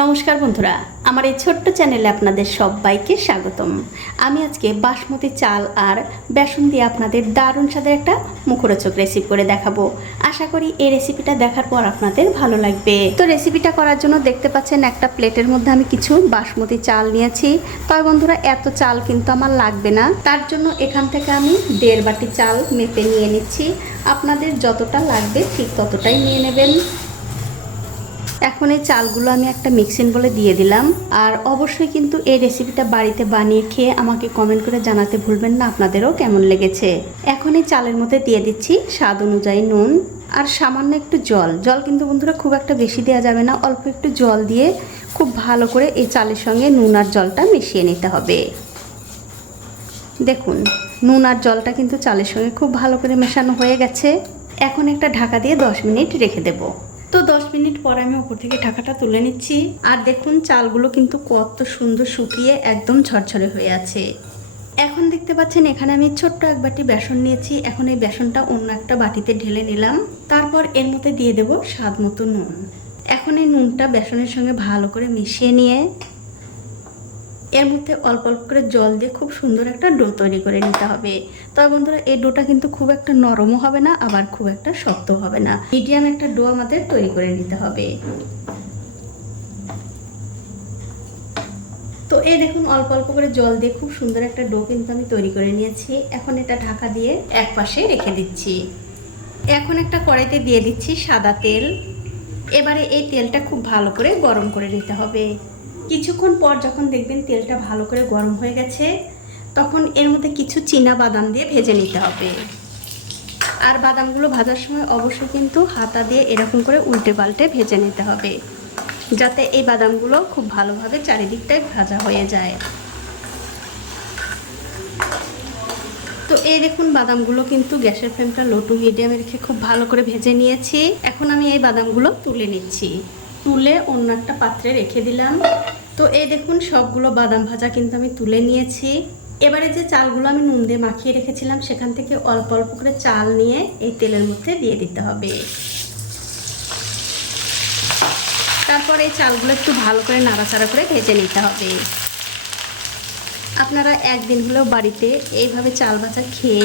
নমস্কার বন্ধুরা, আমার এই ছোট্ট চ্যানেলে আপনাদের সবাইকে স্বাগতম। আমি আজকে বাসমতি চাল আর বেসন দিয়ে আপনাদের দারুণ স্বাদের একটা মুখরোচক রেসিপি করে দেখাবো। আশা করি এই রেসিপিটা দেখার পর আপনাদের ভালো লাগবে। তো রেসিপিটা করার জন্য দেখতে পাচ্ছেন একটা প্লেটের মধ্যে আমি কিছু বাসমতি চাল নিয়েছি। তবে বন্ধুরা, এত চাল কিন্তু আমার লাগবে না। তার জন্য এখান থেকে আমি দেড় বাটি চাল মেপে নিয়ে নিচ্ছি। আপনাদের যতটা লাগবে ঠিক ততটাই নিয়ে নেবেন। এখন এই চালগুলো আমি একটা মিক্সিং বলে দিয়ে দিলাম। আর অবশ্যই কিন্তু এই রেসিপিটা বাড়িতে বানিয়ে খেয়ে আমাকে কমেন্ট করে জানাতে ভুলবেন না, আপনাদেরও কেমন লেগেছে? এখন এই চালের মধ্যে দিয়ে দিচ্ছি স্বাদ অনুযায়ী নুন। আর সামান্য একটু জল। জল কিন্তু বন্ধুরা খুব একটা বেশি দেওয়া যাবে না, অল্প একটু জল দিয়ে খুব ভালো করে এই চালের সঙ্গে নুন আর জলটা মিশিয়ে নিতে হবে। দেখুন, নুন আর জলটা কিন্তু চালের সঙ্গে খুব ভালো করে মেশানো হয়ে গেছে। এখন একটা ঢাকা দিয়ে দশ মিনিট রেখে দেবো। তো দশ মিনিট পর আমি ওপর থেকে ঢাকাটা তুলে নিচ্ছি। আর দেখুন, চালগুলো কিন্তু কত সুন্দর শুকিয়ে একদম ঝরঝরে হয়ে আছে। এখন দেখতে পাচ্ছেন, এখানে আমি ছোট্ট এক বাটি বেসন নিয়েছি। এখন এই বেসনটা অন্য একটা বাটিতে ঢেলে নিলাম। তারপর এর মধ্যে দিয়ে দেব স্বাদ মতো নুন। এখন এই নুনটা বেসনের সঙ্গে ভালো করে মিশিয়ে নিয়ে এর মধ্যে অল্প অল্প করে জল দিয়ে খুব সুন্দর একটা ডো তৈরি করে নিতে হবে। তবে বন্ধুরা, এই ডোটা কিন্তু খুব একটা নরমও হবে না, আবার খুব একটা শক্ত হবে না। মিডিয়াম একটা ডো আমাদের তৈরি করে নিতে হবে। তো এই দেখুন, অল্প অল্প করে জল দিয়ে খুব সুন্দর একটা ডো কিন্তু আমি তৈরি করে নিয়েছি। এখন এটা ঢাকা দিয়ে এক পাশে রেখে দিচ্ছি। এখন একটা কড়াইতে দিয়ে দিচ্ছি সাদা তেল। এবারে এই তেলটা খুব ভালো করে গরম করে নিতে হবে। কিছুক্ষণ পর যখন দেখবেন তেলটা ভালো করে গরম হয়ে গেছে, তখন এর মধ্যে কিছু চীনা বাদাম দিয়ে ভেজে নিতে হবে। আর বাদামগুলো ভাজার সময় অবশ্যই কিন্তু হাতা দিয়ে এরকম করে উল্টে পাল্টে ভেজে নিতে হবে, যাতে এই বাদামগুলো খুব ভালোভাবে চারিদিকটায় ভাজা হয়ে যায়। তো এই দেখুন, বাদামগুলো কিন্তু গ্যাসের ফ্লেমটা লো টু মিডিয়ামে রেখে খুব ভালো করে ভেজে নিয়েছি। এখন আমি এই বাদামগুলো তুলে নিচ্ছি। তুলে অন্য একটা পাত্রে রেখে দিলাম। তো এই দেখুন, সবগুলো বাদাম ভাজা কিন্তু আমি তুলে নিয়েছি। এবারে যে চালগুলো আমি নুন দিয়ে মাখিয়ে রেখেছিলাম, সেখান থেকে অল্প অল্প করে চাল নিয়ে এই তেলের মধ্যে দিয়ে দিতে হবে। তারপর এই চালগুলো একটু ভালো করে নাড়াচাড়া করে ভেজে নিতে হবে। আপনারা একদিন হলেও বাড়িতে এইভাবে চাল ভাজা খেয়ে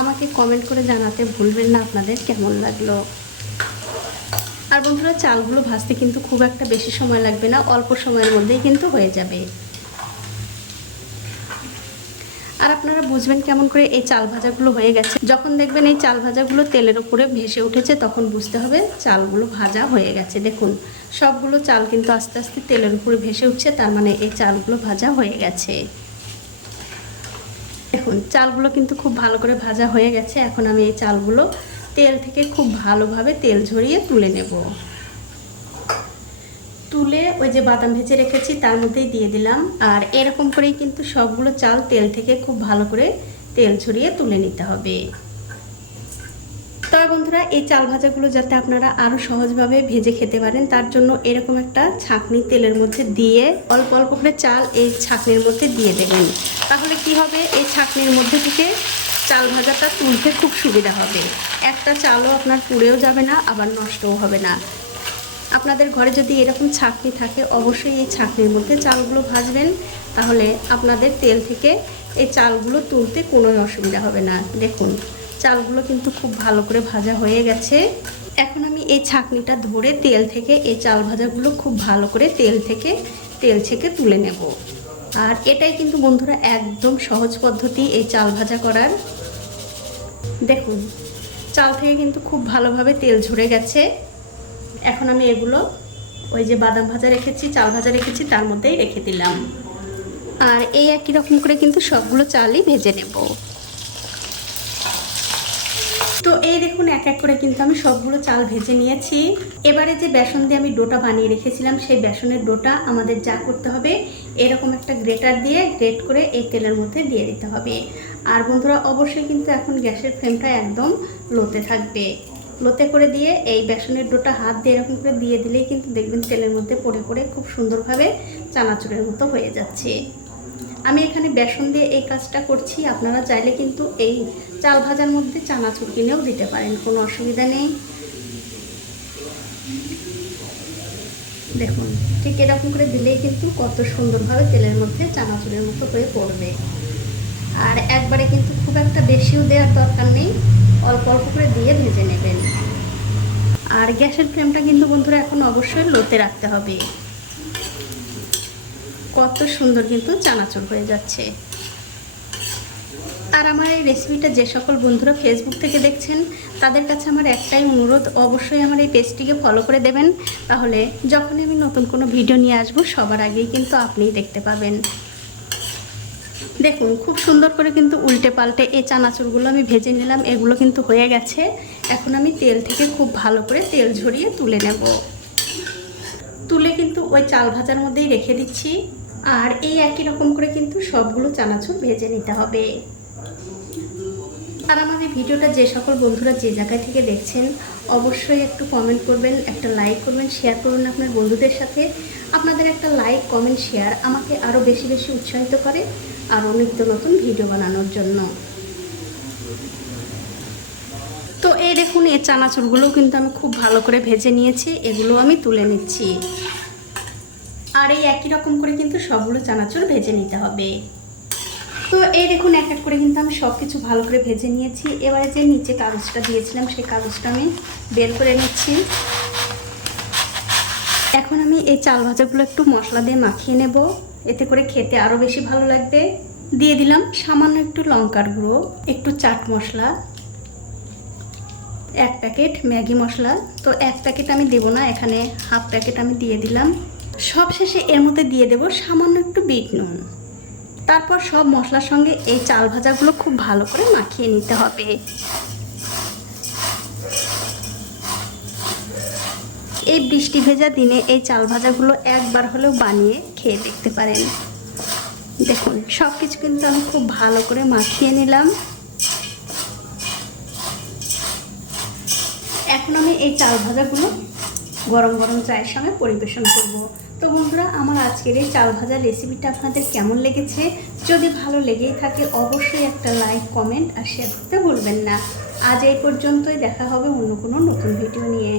আমাকে কমেন্ট করে জানাতে ভুলবেন না, আপনাদের কেমন লাগল? আর বন্ধুরা, চালগুলো ভাজতে কিন্তু খুব একটা বেশি সময় লাগবে না, অল্প সময়ের মধ্যেই কিন্তু হয়ে যাবে। আর আপনারা বুঝবেন কেমন করে এই চাল ভাজাগুলো হয়ে গেছে। যখন দেখবেন এই চাল ভাজাগুলো তেলের উপরে ভেসে উঠেছে, তখন বুঝতে হবে চালগুলো ভাজা হয়ে গেছে। দেখুন, সবগুলো চাল কিন্তু আস্তে আস্তে তেলের উপরে ভেসে উঠছে, তার মানে এই চালগুলো ভাজা হয়ে গেছে। দেখুন, চালগুলো কিন্তু খুব ভালো করে ভাজা হয়ে গেছে। এখন আমি এই চালগুলো তেল থেকে খুব ভালোভাবে তেল ঝরিয়ে তুলে নেব। তুলে ওই যে বাদাম ভেজে রেখেছি, তার মধ্যেই দিয়ে দিলাম। আর এরকম করেই কিন্তু সবগুলো চাল তেল থেকে খুব ভালো করে তেল ছড়িয়ে তুলে নিতে হবে। তবে বন্ধুরা, এই চাল ভাজাগুলো যাতে আপনারা আরও সহজভাবে ভেজে খেতে পারেন, তার জন্য এরকম একটা ছাঁকনি তেলের মধ্যে দিয়ে, অল্প অল্প করে চাল এই ছাঁকনির মধ্যে দিয়ে দেবেন। তাহলে কি হবে? এই ছাঁকনির মধ্যে থেকে চাল ভাজাটা তুলতে খুব সুবিধা হবে। একটা চালও আপনার পুড়েও যাবে না, আবার নষ্টও হবে না। আপনাদের ঘরে যদি এরকম ছাঁকনি থাকে, অবশ্যই এই ছাঁকনির মধ্যে চালগুলো ভাজবেন। তাহলে আপনাদের তেল থেকে এই চালগুলো তুলতে কোনো অসুবিধা হবে না। দেখুন, চালগুলো কিন্তু খুব ভালো করে ভাজা হয়ে গেছে। এখন আমি এই ছাঁকনিটা ধরে তেল থেকে, এই চাল ভাজাগুলো খুব ভালো করে তেল থেকে, তেল ছেঁকে তুলে নেব। আর এটাই কিন্তু বন্ধুরা একদম সহজ পদ্ধতি এই চাল ভাজা করার। দেখুন, চাল থেকে কিন্তু খুব ভালোভাবে তেল ঝরে গেছে। এখন আমি এগুলো ওই যে বাদাম ভাজা রেখেছি, চাল ভাজা রেখেছি, তার মধ্যেই রেখে দিলাম। আর এই একই রকম করে কিন্তু সবগুলো চালই ভেজে নেব। তো এই দেখুন, এক এক করে কিন্তু আমি সবগুলো চাল ভেজে নিয়েছি। এবারে যে বেসন দিয়ে আমি ডোটা বানিয়ে রেখেছিলাম, সেই বেসনের ডোটা আমাদের যা করতে হবে, এরকম একটা গ্রেটার দিয়ে গ্রেট করে এই তেলের মধ্যে দিয়ে দিতে হবে। আর বন্ধুরা, অবশ্যই কিন্তু এখন গ্যাসের ফ্লেমটা একদম লোতে থাকবে। লোতে করে দিয়ে এই বেসনের ডোটা হাত দিয়ে এরকম করে দিয়ে দিলেই কিন্তু দেখবেন তেলের মধ্যে পড়ে পড়ে খুব সুন্দরভাবে চানাচুরের মতো হয়ে যাচ্ছে। আমি এখানে বেসন দিয়ে এই কাজটা করছি, আপনারা চাইলে কিন্তু এই চাল ভাজার মধ্যে চানাচুর কিনেও দিতে পারেন, কোনো অসুবিধা নেই। দেখুন, ঠিক এরকম করে দিলেই কিন্তু কত সুন্দরভাবে তেলের মধ্যে চানাচুরের মতো হয়ে পড়বে। আর একবারে কিন্তু খুব একটা বেশিও দেওয়ার দরকার নেই। অল্প অল্প করে দিয়ে ভেজে নেবেন। আর গ্যাসের ফ্লেমটা কিন্তু বন্ধুরা এখন অবশ্যই লোতে রাখতে হবে। কত সুন্দর কিন্তু চানাচুর হয়ে যাচ্ছে। আর আমার এই রেসিপিটা যে সকল বন্ধুরা ফেসবুক থেকে দেখছেন, তাদের কাছে আমার একটাই অনুরোধ, অবশ্যই আমার এই পেজটিকে ফলো করে দেবেন। তাহলে যখনই আমি নতুন কোনো ভিডিও নিয়ে আসব, সবার আগেই কিন্তু আপনিই দেখতে পাবেন। দেখুন, খুব সুন্দর করে কিন্তু উল্টে পাল্টে এই চানাচুরগুলো আমি ভেজে নিলাম, এগুলো কিন্তু হয়ে গেছে। এখন আমি তেল থেকে খুব ভালো করে তেল ঝরিয়ে তুলে নেব। তুলে কিন্তু ওই চাল ভাজার মধ্যেই রেখে দিচ্ছি। আর এই একই রকম করে কিন্তু সবগুলো চানাচুর ভেজে নিতে হবে। আর এই ভিডিওটা যে সকল বন্ধুরা যে জায়গায় থেকে দেখছেন, অবশ্যই একটু কমেন্ট করবেন, একটা লাইক করবেন শেয়ার করবেন আপনার বন্ধুদের সাথে। আপনাদের একটা লাইক কমেন্ট শেয়ার আমাকে আরও বেশি বেশি উৎসাহিত করে আরও নিত্য নতুন ভিডিও বানানোর জন্য। তো এই দেখুন, এই চানাচুরগুলো কিন্তু আমি খুব ভালো করে ভেজে নিয়েছি, এগুলো আমি তুলে নিচ্ছি। আর এই একই রকম করে কিন্তু সবগুলো চানাচুর ভেজে নিতে হবে। তো এই দেখুন, এক এক করে কিন্তু আমি সব কিছু ভালো করে ভেজে নিয়েছি। এবারে যে নিচে কাগজটা দিয়েছিলাম, সেই কাগজটা আমি বের করে নিচ্ছি। এখন আমি এই চাল ভাজাগুলো একটু মশলা দিয়ে মাখিয়ে নেব। এতে করে খেতে আরও বেশি ভালো লাগবে। দিয়ে দিলাম সামান্য একটু লঙ্কার গুঁড়ো, একটু চাট মশলা, এক প্যাকেট ম্যাগি মশলা। তো এক প্যাকেট আমি দেবো না, এখানে হাফ প্যাকেট আমি দিয়ে দিলাম। সব শেষে এর মধ্যে দিয়ে দেবো সামান্য একটু বিট নুন। তারপর সব মশলার সঙ্গে এই চাল ভাজাগুলো খুব ভালো করে মাখিয়ে নিতে হবে। এই বৃষ্টি ভেজা দিনে এই চাল ভাজাগুলো একবার হলেও বানিয়ে খেয়ে দেখতে পারেন। দেখুন সব কিছু কিন্তু আমি খুব ভালো করে মাখিয়ে নিলাম। এখন আমি এই চাল ভাজাগুলো গরম গরম চায়ের সঙ্গে পরিবেশন করব। তো বন্ধুরা, আমার আজকের এই চাল ভাজার রেসিপিটা আপনাদের কেমন লেগেছে? যদি ভালো লেগেই থাকে, অবশ্যই একটা লাইক কমেন্ট আর শেয়ার করতে ভুলবেন না। আজ এই পর্যন্তই, দেখা হবে অন্য কোনো নতুন ভিডিও নিয়ে।